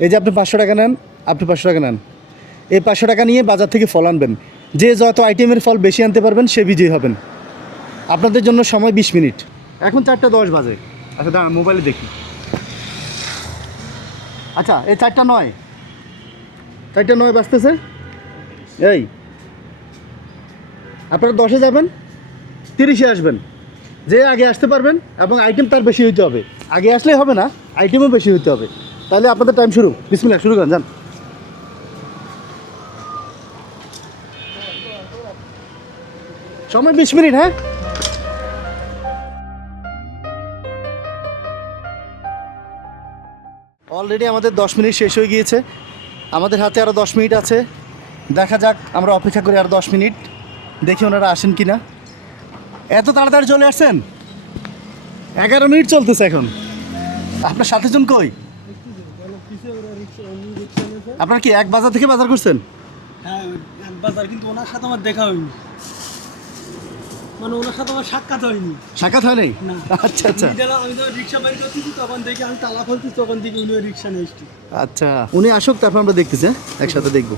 এই যে আপনি পাঁচশো টাকা নেন, আপনি পাঁচশো টাকা নেন। এই পাঁচশো টাকা নিয়ে বাজার থেকে ফল আনবেন। যে যত আইটেমের ফল বেশি আনতে পারবেন, সে বিজয়ী হবেন। আপনাদের জন্য সময় বিশ মিনিট। এখন চারটা দশ বাজে। আচ্ছা দাঁড়ান মোবাইলে দেখি। আচ্ছা এই চারটা নয়। চারটা নয় বাজতেছে। এই। আপনারা দশে যাবেন, তিরিশে আসবেন। যে আগে আসতে পারবেন এবং আইটেম তার বেশি হইতে হবে। আগে আসলেই হবে না আইটেমও বেশি হইতে হবে। তাহলে আপনাদের টাইম শুরু। বিসমিল্লাহ, শুরু করেন, যান। সময় বিশ মিনিট হ্যাঁ? অলরেডি আমাদের দশ মিনিট শেষ হয়ে গিয়েছে। আমাদের হাতে আরও দশ মিনিট আছে। দেখা যাক, আমরা অপেক্ষা করি আর দশ মিনিট। দেখি ওনারা আসেন কি না এত তাড়াতাড়ি চলে আসছেন? এগারো মিনিট চলতেছে এখন। আপনার সাথে জন কই? আপনার কি এক বাজার থেকে বাজার করছেন? হ্যাঁ এক বাজার কিন্তু ওনার সাথে আমার দেখা হয়নি। মানে ওনার সাথে আমার সাক্ষাৎ হয়নি। সাক্ষাৎ হয় নাই? না। আচ্ছা আচ্ছা। আমি গেলাম, যখন রিক্সা করতেছি তখন দেখি আমি তালা খুলছি তখন দেখি উনি রিক্সা নিয়ে এসছি। আচ্ছা। উনি আসুক তারপর আমরা দেখতেছি হ্যাঁ? একসাথে দেখব।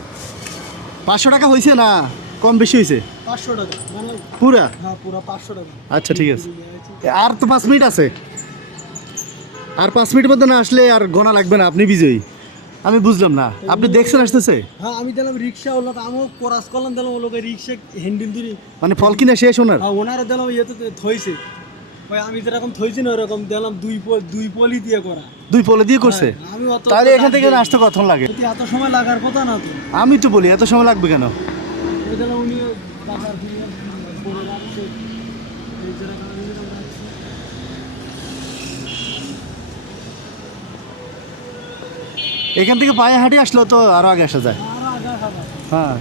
পাঁচশো টাকা হয়েছে না কম বেশি হয়েছে? পাঁচশো টাকা। মানে পুরা? হ্যাঁ পুরো পাঁচশো টাকা। আচ্ছা ঠিক আছে। আর তো পাঁচ মিনিট আছে। আর পাঁচ মিনিটের মধ্যে না আসলে আর গোনা লাগবে না আপনি বিজয়ী। আমি বুঝলাম না। আপনি দেখছেন আসতেছে? হ্যাঁ আমি দিলাম রিক্সা ওলো আমিও কোরাস করলাম দিলাম ও ওলোকে রিক্সা হ্যান্ডেল দিলি মানে ফল কিনা শেষ ওনার? হ্যাঁ ওনারও দিলাম ইয়েতে থইছে। ওই আমি যেরকম থইছি না ওরকম দিলাম দুই পল দুই পলি দিয়ে করা। দুই পলি দিয়ে করছে? হ্যাঁ, আমি অত তাহলে এখান থেকে আসতে কতক্ষণ লাগে? এত সময় লাগার কথা না তো। আমি তো বলি এত সময় লাগবে কেন? ওই দিলাম উনি বাজার দিয়ে করে রাখছে এই যেরকম আমি যেরকম রাখছি। এখান থেকে পায়ে হাঁটি আসলেও তো আরও আগে আসা যায়। হ্যাঁ।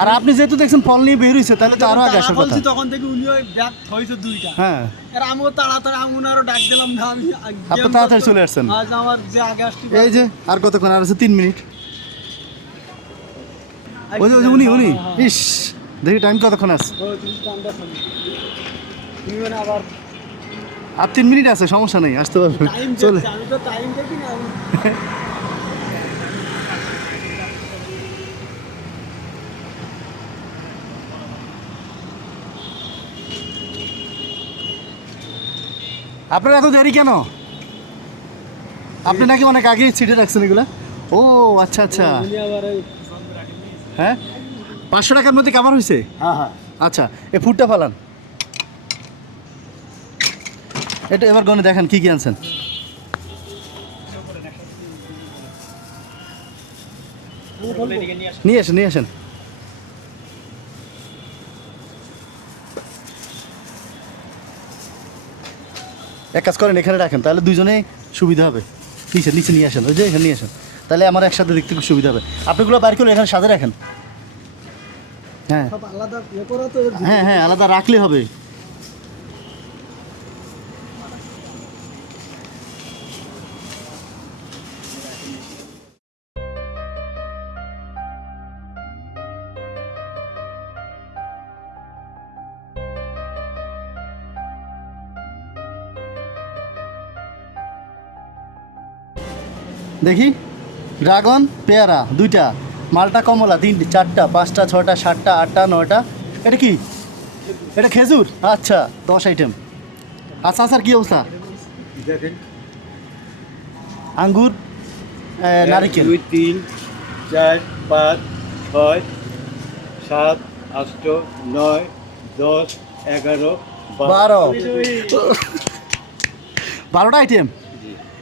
আর আপনি যেহেতু দেখছেন ফল নিয়ে বের হয়েছে তাহলে তো আরও আগে আসার কথা। তখন থেকে উনি ওই ব্যাগ থইছে দুইটা। হ্যাঁ। আর আমিও তাড়াতাড়ি আমি উনারও ডাক দিলাম না আমি আপনি তাড়াতাড়ি চলে আসছেন। আজ আমার যে আগে আসতে এই যে আর কতক্ষণ আর আছে তিন মিনিট। ওই যে উনি উনি। ইস দেখি টাইম কতক্ষণ আছে। মানে আবার আর তিন মিনিট আছে সমস্যা নেই আসতে পারবেন টাইম চলে। আমি তো টাইম দেখি না। আপনার এত দেরি কেন? আপনি নাকি অনেক আগে ছিটে রাখছেন এগুলো? ও আচ্ছা আচ্ছা। হ্যাঁ? পাঁচশো টাকার মধ্যে কাভার হয়েছে হ্যাঁ হ্যাঁ। আচ্ছা এ ফুটটা ফালান। এটা এবার গনে দেখেন কি কি আনছেন? নিয়ে আসেন নিয়ে আসেন। এক কাজ করেন এখানে রাখেন তাহলে দুজনে সুবিধা হবে। নিচে নিচে নিয়ে আসেন ওই যে এখানে নিয়ে আসেন। তাহলে আমার একসাথে দেখতে খুব সুবিধা হবে। আপনিগুলো বাইর করে এখানে সাথে রাখেন। হ্যাঁ। ইয়ে হ্যাঁ হ্যাঁ আলাদা রাখলে হবে। দেখি। ড্রাগন পেয়ারা দুইটা। মালটা কমলা তিনটে চারটা পাঁচটা ছটা সাতটা আটটা নয়টা। এটা কি? এটা খেজুর? আচ্ছা দশ আইটেম আচ্ছা স্যার কী অবস্থা? আঙ্গুর নারিকেল। দুই তিন চার পাঁচ ছয় সাত আষ্ট নয় দশ এগারো বারো। বারোটা আইটেম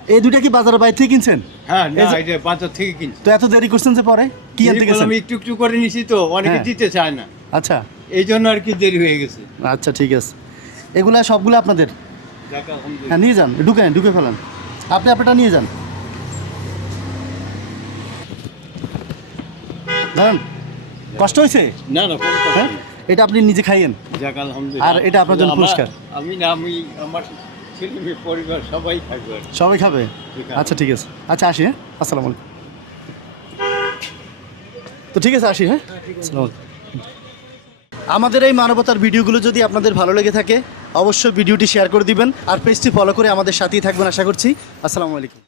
এই দুইটা কি বাজারের বাইরে থেকে কিনছেন? হ্যাঁ এই যে- বাজার থেকে কিনছি। তো এত দেরি করছেন যে পরে কি আনতে গেছেন? আমি একটু একটু করে নিছি তো অনেকে হ্যাঁ। দিতে চায় না। আচ্ছা। এই জন্য আর কি দেরি হয়ে গেছে। আচ্ছা ঠিক আছে। এগুলা সবগুলো আপনাদের? হ্যাঁ নিয়ে যান ঢুকে ঢুকে ফেলান। আপনি আপনারটা নিয়ে যান। ধরেন কষ্ট হয়েছে? না না হ্যাঁ এটা আপনি নিজে খাইয়েন। আর এটা আপনার জন্য পুরস্কার। আমি না আমি আমার ছেলে পরিবার সবাই খাবে? আচ্ছা ঠিক আছে। আচ্ছা আসি হ্যাঁ? আসসালামু আলাইকুম। তো ঠিক আছে আসি হ্যাঁ? আসসালামু আলাইকুম। আমাদের এই মানবতার ভিডিওগুলো যদি আপনাদের ভালো লেগে থাকে অবশ্যই ভিডিওটি শেয়ার করে দিবেন আর পেজটি ফলো করে আমাদের সাথেই থাকবেন আশা করছি। আসসালামু আলাইকুম।